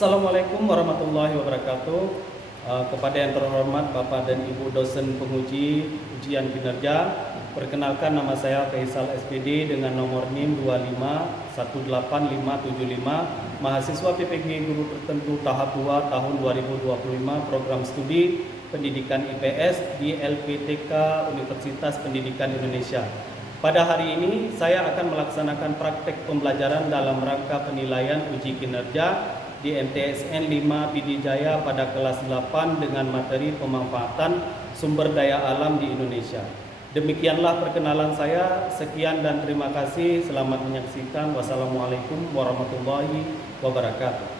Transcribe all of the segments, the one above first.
Assalamualaikum warahmatullahi wabarakatuh. Kepada yang terhormat Bapak dan Ibu dosen penguji ujian kinerja, perkenalkan nama saya Faisal SPD dengan nomor NIM 2518575, mahasiswa PPG Guru Tertentu tahap 2 tahun 2025 program studi Pendidikan IPS di LPTK Universitas Pendidikan Indonesia. Pada hari ini saya akan melaksanakan praktek pembelajaran dalam rangka penilaian uji kinerja di MTSN 5 Pidijaya pada kelas 8 dengan materi pemanfaatan sumber daya alam di Indonesia. Demikianlah perkenalan saya. Sekian dan terima kasih. Selamat menyaksikan. Wassalamualaikum warahmatullahi wabarakatuh.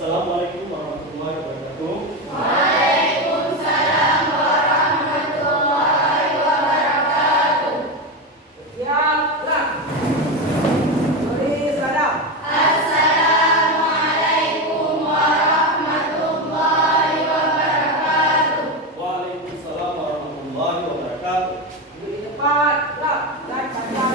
Assalamualaikum warahmatullahi wabarakatuh. Waalaikumsalam warahmatullahi wabarakatuh. Siaplah. Beri salam. Assalamualaikum warahmatullahi wabarakatuh. Waalaikumsalam warahmatullahi wabarakatuh. Beri cepatlah dan panjang.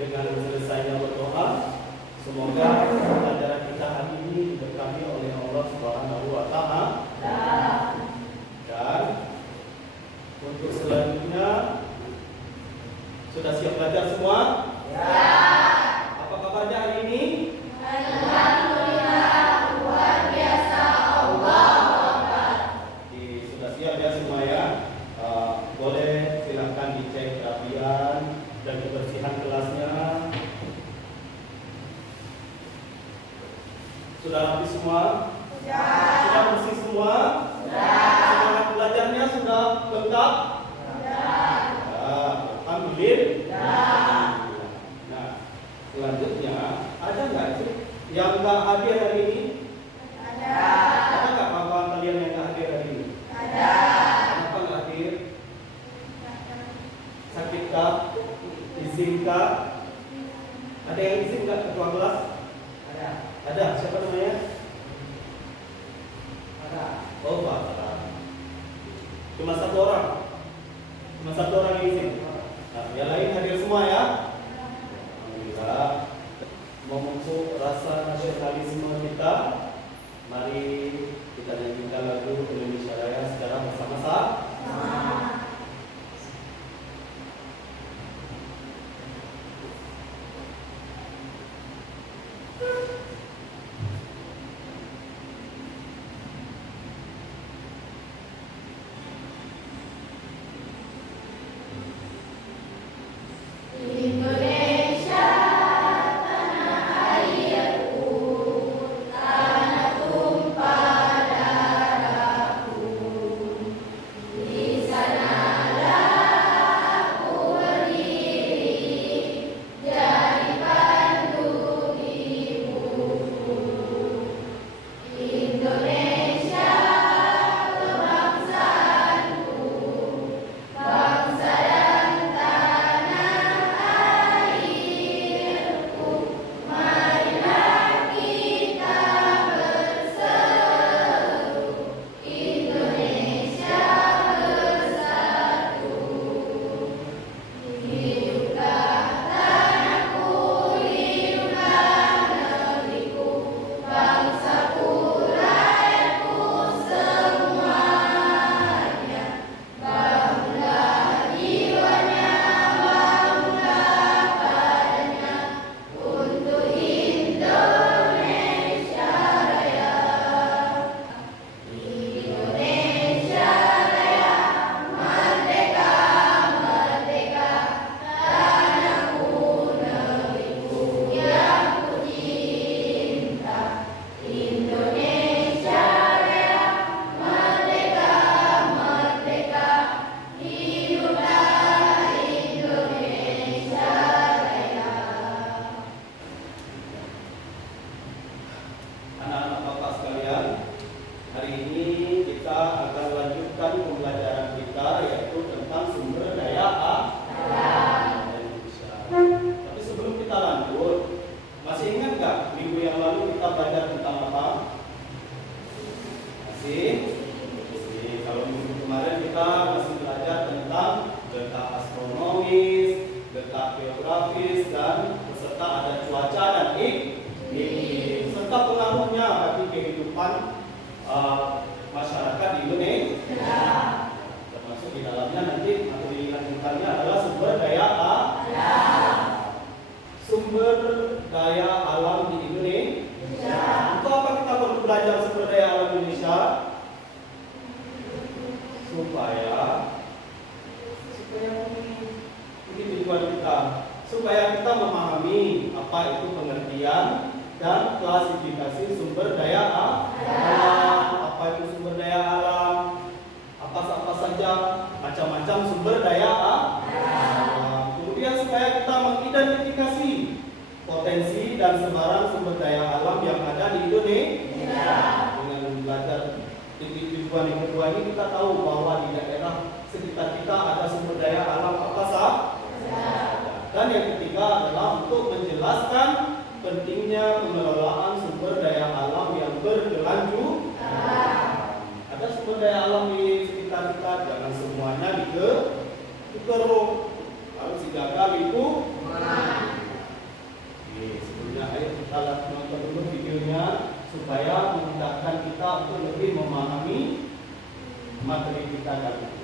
Dengan selesainya berdoa, semoga pelajaran kita hari ini diberkahi oleh Allah Subhanahu wa Ta'ala. Dan untuk selanjutnya, sudah siap belajar semua? Ya. Apa kabarnya hari ini? Alhamdulillah, luar biasa. Allahu Akbar. Sudah siap ya semua ya? Boleh silakan dicek kerapian dan kebersihan kelasnya. Sudah rapi semua? Ya. Sudah bersih semua? Ya. Semangat belajarnya sudah lengkap? Ya. Ya, alhamdulillah. Ya. Nah, selanjutnya ada nggak sih yang nggak hadir hari ini? Ada. Ada nggak kawan kalian yang nggak hadir hari ini? Ada. Kenapa nggak hadir? Sakit kah? Izin kah? Ada yang izin nggak ketua kelas? Ada. Ada. Siapa namanya? Ada. Oh, Pak. Cuma satu orang. Cuma satu orang yang izin. Nah, yang lain hadir semua ya. Alhamdulillah. Memupuk rasa nasionalisme kita, mari kita nyanyikan lagu Indonesia Raya secara bersama-sama. Indonesia, tanah airku, tanah tumpah darahku. kehidupan masyarakat di Indonesia. Termasuk di dalamnya nanti materi lanjutannya adalah sumber daya alam. Sumber daya alam di Indonesia. Untuk apa kita perlu belajar sumber daya alam Indonesia? Supaya ini tujuan kita, supaya kita memahami apa itu pengertian dan klasifikasi sumber daya alam. Apa itu sumber daya alam? Apa saja macam-macam sumber daya alam. Kemudian supaya kita mengidentifikasi potensi dan sebaran sumber daya alam yang ada di Indonesia. Dengan belajar tujuan yang kedua ini kita tahu bahwa di daerah sekitar kita ada sumber daya alam apa saja. Dan yang ketiga adalah untuk menjelaskan pentingnya pengelolaan sumber daya alam yang berkelanjutan. Ada sumber daya alam di sekitar kita, jangan semuanya dikeruk. Kalau si gagal itu sebelumnya ayo kita nonton dulu videonya supaya memudahkan kita untuk lebih memahami materi kita kali ini.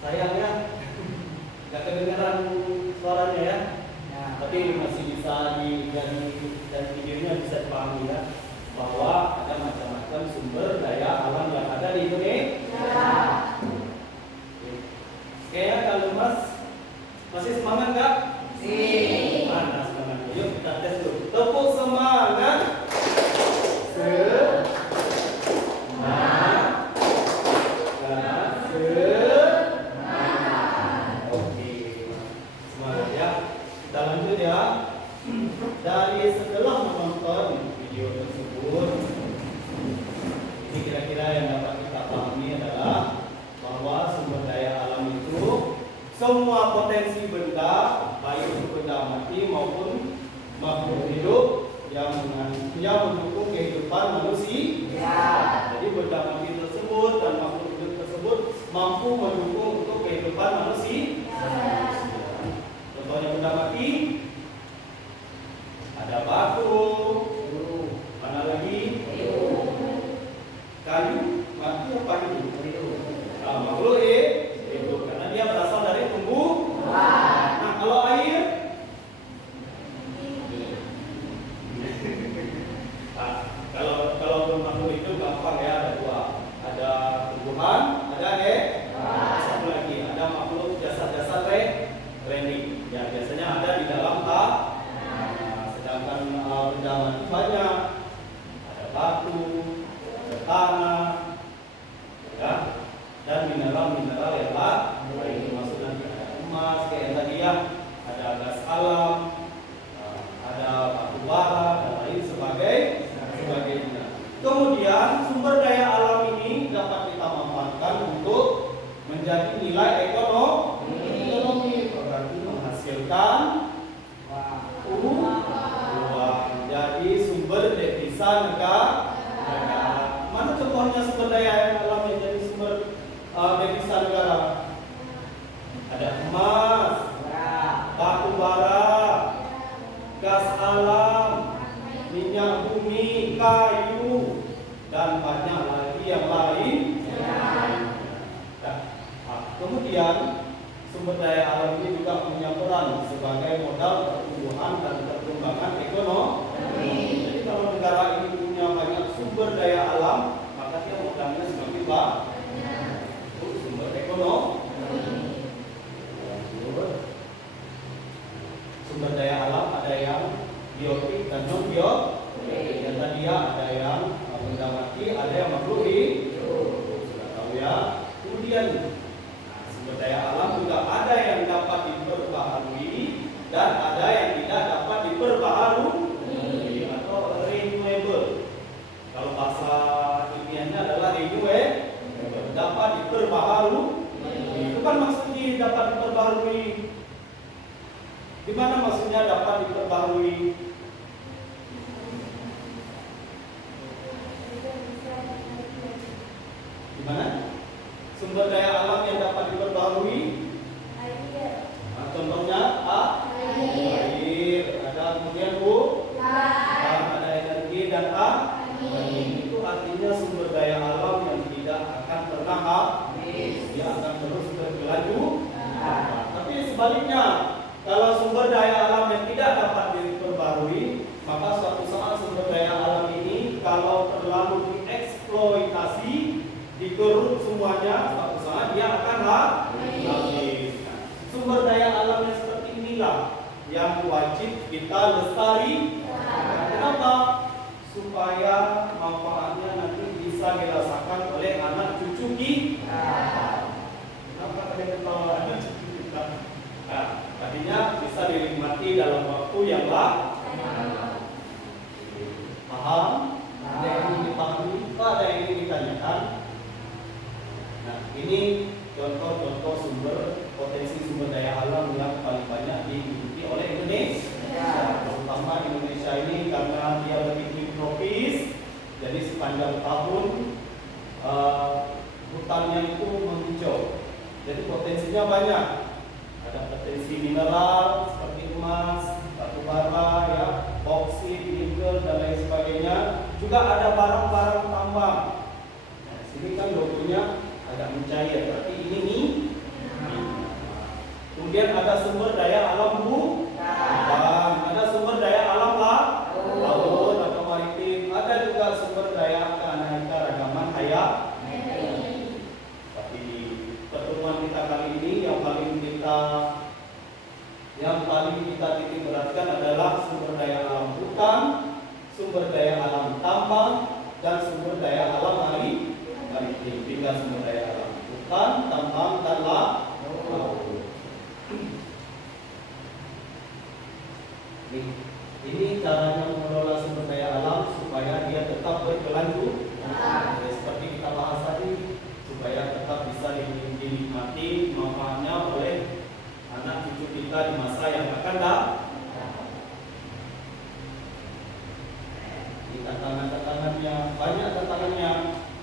Sayangnya nggak kedengaran suaranya ya. Tapi masih bisa dan videonya bisa dipahami ya, bahwa ada macam-macam sumber daya alam yang ada di Indonesia. Kayaknya kalau Mas masih semangat nggak? Mana semangatnya? Yuk kita tes dulu. Tepuk semangat. Dari setelah menonton video tersebut, ini kira-kira yang dapat kita pahami adalah bahwa sumber daya alam itu semua potensi benda, baik itu benda mati maupun makhluk hidup yang mendukung kehidupan manusia. Jadi benda mati tersebut dan makhluk hidup tersebut mampu mendukung untuk kehidupan manusia. Contohnya benda mati, ada batu, mana lagi? Kayu, mati apa itu? Makhluk hidup, karena dia berasal dari tumbuhan. Nah, kalau air, kalau makhluk hidup gampang ya, ada dua, ada tumbuhan, ada satu lagi, ada makhluk jasad-jasad training. Ya, biasanya ada di dalam sedangkan benda mati banyak, ada batu, ada tanah, ya, dan mineral-mineral yang lain, termasuk nanti ada emas, kayak tadi ya, ada gas alam, ada batu bara dan lain sebagainya. Kemudian sumber daya alam ini dapat kita manfaatkan untuk menjadi nilai ekonomi, berarti menghasilkan uang. Jadi sumber sumber devisa negara. Mana contohnya sumber daya alam yang jadi sumber devisa negara? Ada emas, batu bara, gas alam, minyak bumi, kayu, dan banyak lagi yang lain. Kemudian sumber daya alam ini juga punya peran sebagai modal pertumbuhan dan perkembangan ekonomi. Jadi kalau negara ini punya banyak sumber daya alam, maka dia modalnya semakin banyak. Itu sumber ekonomi. Sumber daya alam ada yang biotik dan non biotik. Yang tadi ada yang benda mati, ada yang makhluk hidup. Sudah tahu ya. Kemudian sumber daya alam juga ada yang dapat diperbaharui dan ada yang tidak dapat diperbaharui atau renewable. Kalau bahasa ilmiahnya adalah renewable, dapat diperbaharui. Itu kan maksudnya dapat diperbaharui. Di mana maksudnya dapat diperbaharui? Di mana? Sumber daya alam yang dapat diperbaharui? Nah, contohnya air. Ada kemudian ada energi dan angin. Itu artinya sumber daya alam yang tidak akan pernah habis. Dia akan terus berkelanjutan. Tapi sebaliknya, kalau sumber daya alam yang tidak dapat diperbarui, maka suatu saat sumber daya alam ini kalau terlalu dieksploitasi, dikeruk semuanya, suatu saat dia akan habis. Sumber daya alam yang seperti inilah yang wajib kita lestarikan. Kenapa? Supaya manfaatnya nanti bisa dirasakan oleh anak cucu kita. Kenapa kalian ketawa anak cucu kita? Artinya bisa dinikmati dalam waktu yang lama. Paham? Ada yang ingin dipahami? Ada yang ingin ditanyakan? Nah, ini contoh-contoh potensi sumber daya alam yang paling banyak dimiliki oleh Indonesia. Terutama Indonesia ini karena dia beriklim tropis, jadi sepanjang tahun hutannya itu menghijau. Jadi potensinya banyak. Ada potensi mineral seperti emas, batu bara, ya, boksit, nikel dan lain sebagainya. Juga ada barang-barang tambang. Nah, sini kan logonya agak mencair, berarti ini nih. Kemudian ada sumber daya alam dan ada sumber daya alam laut atau maritim. Ada juga sumber daya keanekaragaman hayati. Tapi di pertemuan kita kali ini yang paling kita titik beratkan adalah sumber daya alam hutan, sumber daya alam tambang, dan sumber daya alam maritim. Tiga sumber daya alam: hutan, tambang, dan laut. Ini caranya mengelola sumber daya alam supaya dia tetap berkelanjutan. Seperti kita bahas tadi, supaya tetap bisa dinikmati manfaatnya oleh anak cucu kita di masa yang akan datang. Di tantangannya banyak tantangannya.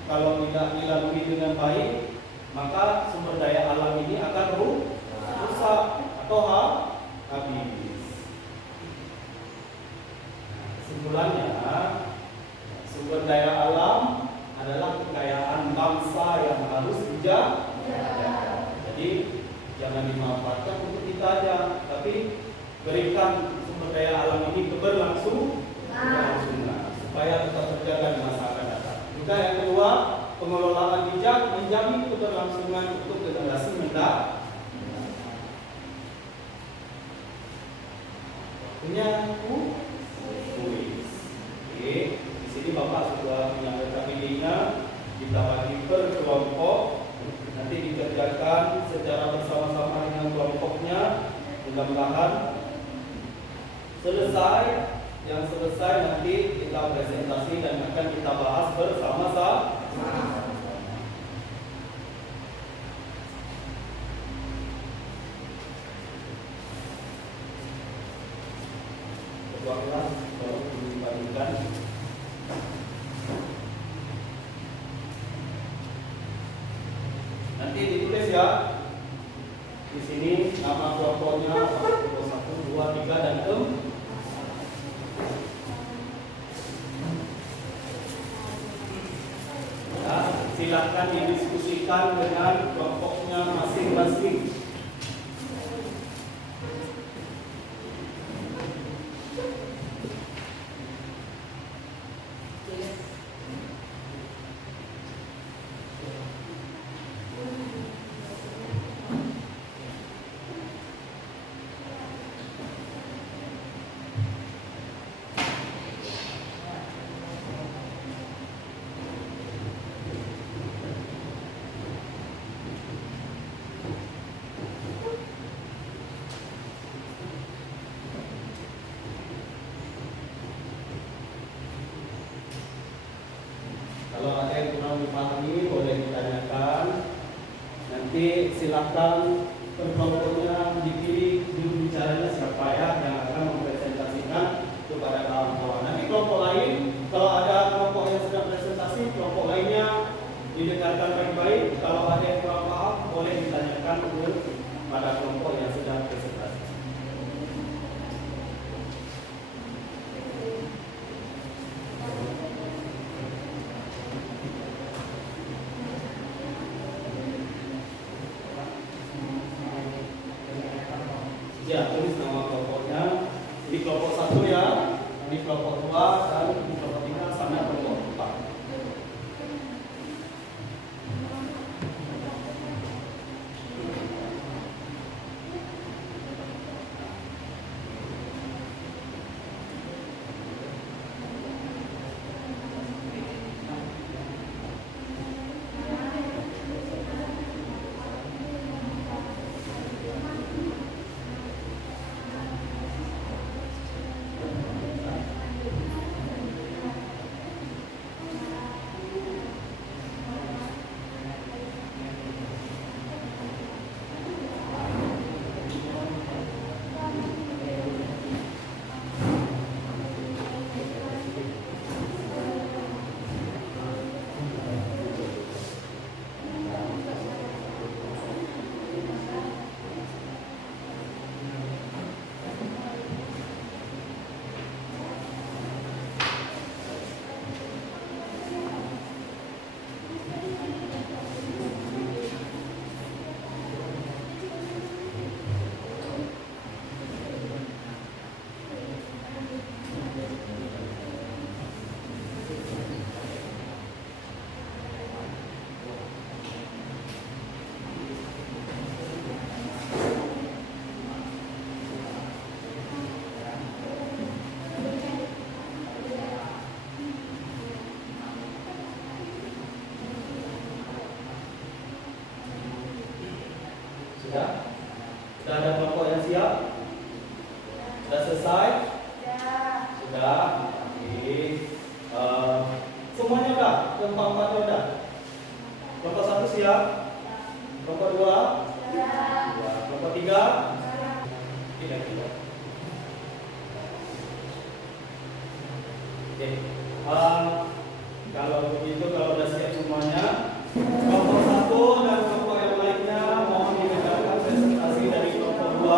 Kalau tidak dilalui dengan baik, maka sumber daya alam ini akan rusak atau habis. Kesimpulannya, sumber daya alam adalah kekayaan bangsa yang harus dijaga. Jadi jangan dimanfaatkan untuk kita aja, tapi berikan sumber daya alam ini keberlangsungan supaya tetap terjaga di masa akan datang. Juga yang kedua, pengelolaan bijak menjamin keberlangsungan untuk generasi mendatang. Waktunya Oke, di sini Bapak sudah menyampaikan idenya, kita bagi per kelompok, nanti dikerjakan secara bersama-sama dengan kelompoknya. Mudah-mudahan selesai, yang selesai nanti kita presentasi dan akan kita bahas bersama-sama. Kedua kelas baru dibandingkan Nanti ditulis ya. Di sini nama kelompoknya 1, 2, 3 dan 6. Ya, silakan didiskusikan dengan kelompoknya masing-masing. Kalau ada yang kurang dipahami boleh ditanyakan. Nanti silakan kelompoknya dipilih juru bicaranya siapa ya yang akan mempresentasikan kepada kawan-kawan. Nanti kelompok lain, kalau ada kelompok yang sedang presentasi, kelompok lainnya didengarkan baik-baik. Kalau ada yang kurang paham boleh ditanyakan kepada kelompok yang sedang presentasi. Ya, tulis nama kelompoknya. Di kelompok 1 ya, di kelompok 2 dan di kelompok 3 sama kelompok 4. Sudah? Sudah ada kelompok yang siap? Sudah selesai? Sudah. Oke. Semuanya udah? Kelompok-empatnya udah? Kelompok 1 siap? Kelompok 2? Kelompok 3? Tidak. Oke. Kalau begitu, kalau sudah siap semuanya, kelompok 1 dan kelompok yang lainnya mohon didengarkan presentasi dari kelompok 2.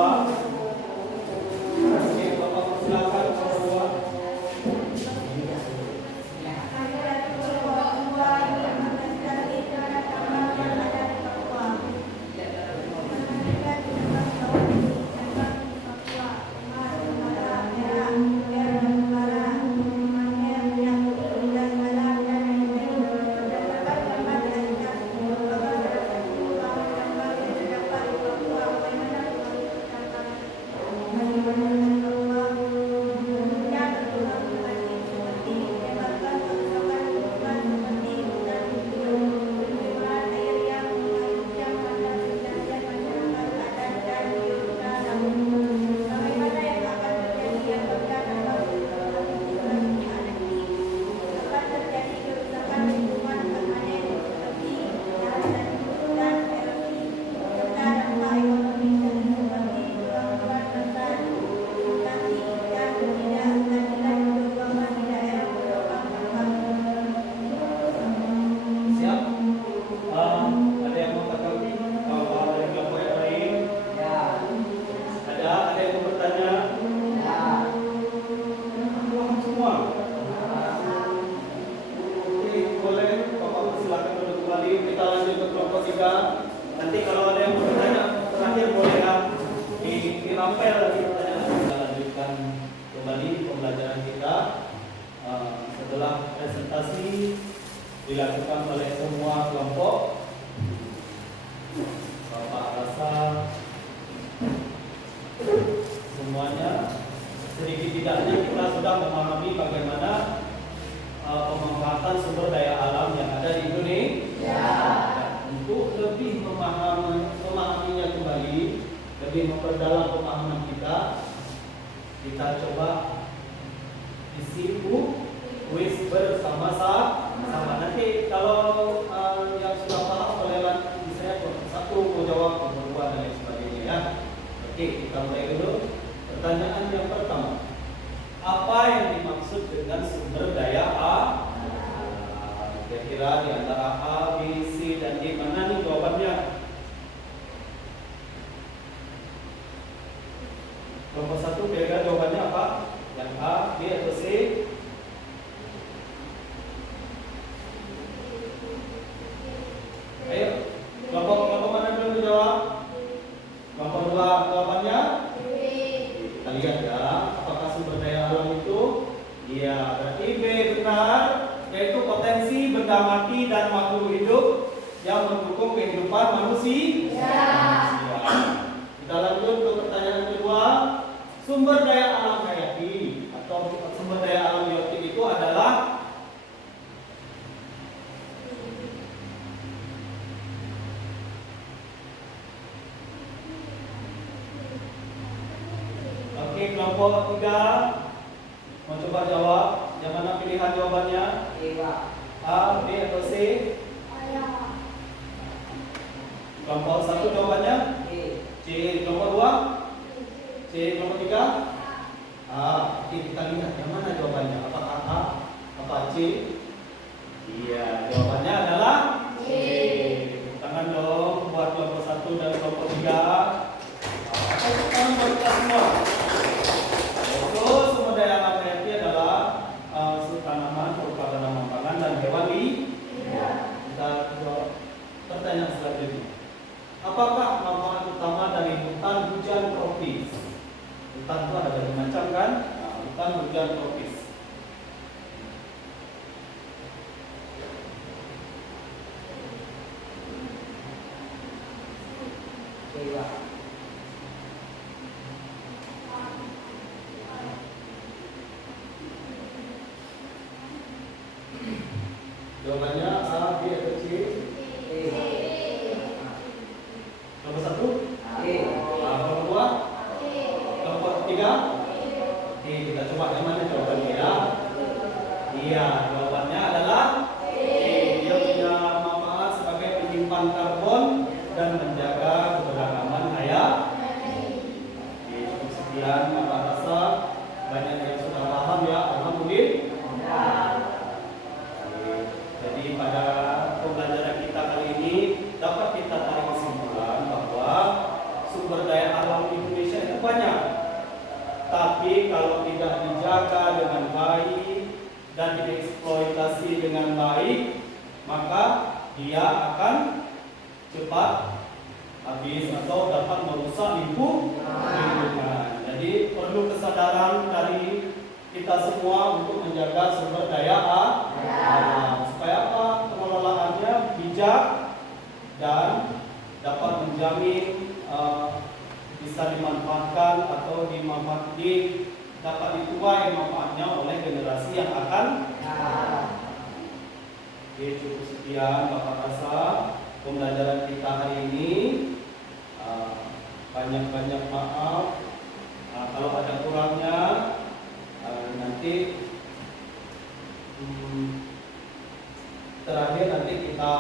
Oke, Bapak silakan kelompok 2. Nanti kalau ada yang bertanya terakhir boleh kan dirampel lagi pertanyaan. Kita lanjutkan kembali pembelajaran kita. Setelah presentasi dilakukan oleh semua kelompok, Bapak rasa semuanya sedikit tidaknya kita sudah memahami bagaimana pemanfaatan sumber daya alam yang ada di Indonesia. Untuk lebih memahaminya kembali, lebih memperdalam pemahaman kita coba isi kuis bersama-sama. Nanti kalau yang sudah paham boleh saya satu mau jawab, kedua dan lain sebagainya ya. Oke, kita mulai dulu. Pertanyaan yang pertama, apa yang dimaksud dengan sumber daya alam? Kira-kira di antara A, B, C, dan D mana nih jawabannya? Nomor 1 kira-kira jawabannya apa? Yang A, B, atau C? Ayo, kelompok mana dulu menjawab? Kelompok 2 jawabannya? Kita lihat ya, apakah sumber daya alam itu? Iya, berarti B benar, yaitu potensi benda mati dan makhluk hidup yang mendukung kehidupan manusia. Kita lanjut ke pertanyaan kedua. Sumber daya alam hayati atau sumber daya alam biotik itu adalah kelompok 3 mau coba jawab. Yang mana pilihan jawabannya? A, B, atau C? Kelompok 1 jawabannya? C. Kelompok 2? C. Kelompok 3? A. Oke, kita lihat yang mana jawabannya. Apakah A? Apa C? Iya, jawabannya adalah C. Tangan dong buat kelompok 1 dan kelompok 3. Tepuk tangan buat kita semua. Sumber daya alam hayati adalah tanaman, berupa tanaman pangan dan hewani. Kita jawab pertanyaan selanjutnya. Apakah manfaat utama dari hutan hujan tropis? Hutan itu ada berbagai macam kan? Hutan hujan tropis. Jawabannya A, B, atau C? Nomor 1? Nomor 2? Nomor 3? Oke, kita coba yang mana jawabannya ya? Iya, jawabannya adalah C. Dia punya manfaat sebagai penyimpan karbon dan menjaga keberagaman hayati. Oke, cukup sekian. Bapak rasa banyak yang sudah paham ya. Alhamdulillah. Jadi pada pembelajaran kita kali ini dapat kita tarik kesimpulan bahwa sumber daya alam Indonesia itu banyak. Tapi kalau tidak dijaga dengan baik dan dieksploitasi dengan baik, maka dia akan cepat habis atau dapat merusak lingkungan. Jadi perlu kesadaran dari kita semua untuk menjaga sumber daya alam. Supaya apa? Pengelolaannya bijak dan dapat menjamin bisa dimanfaatkan atau dapat dituai manfaatnya oleh generasi yang akan datang. Oke, cukup sekian Bapak rasa pembelajaran kita hari ini. Banyak-banyak maaf kalau ada kurangnya. Nanti terakhir nanti kita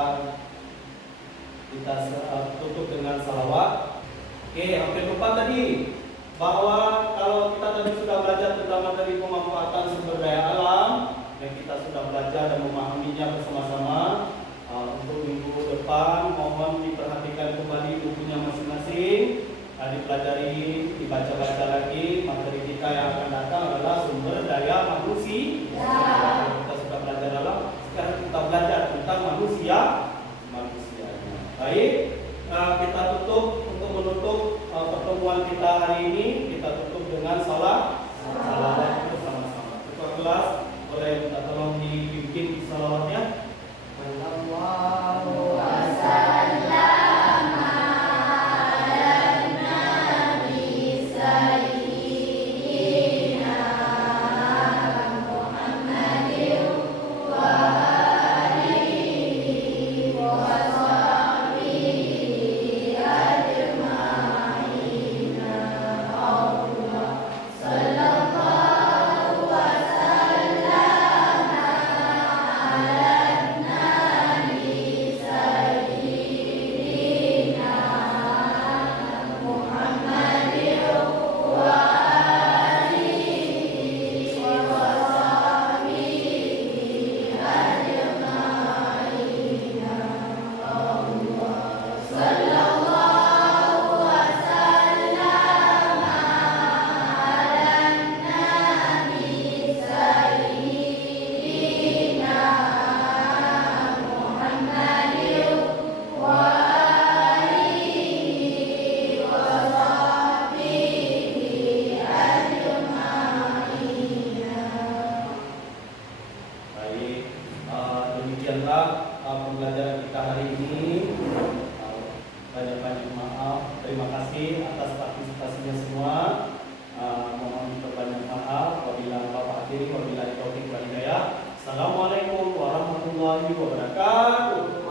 tutup dengan salawat. Oke, hampir lupa tadi bahwa kalau kita tadi sudah belajar tentang materi pemanfaatan sumber daya alam dan kita sudah belajar dan memahaminya bersama-sama. Untuk minggu depan mohon diperhatikan kembali bukunya masing-masing. Dipelajari, dibaca-baca lagi. Materi kita yang akan datang adalah sumber daya manusia. Kita sudah belajar alam, sekarang kita belajar tentang manusia. Baik, Maka kita tutup, untuk menutup pertemuan kita hari ini, kita tutup dengan salawat bersama-sama. Ketua kelas boleh minta tolong dipimpin salawatnya. Sallallahu demikianlah pembelajaran kita hari ini. Banyak-banyak maaf, terima kasih atas partisipasinya semua. Mohon berbanyak maaf. Wabillahi taufiq, wabillahi taufiq wal hidayah. Assalamualaikum warahmatullahi wabarakatuh.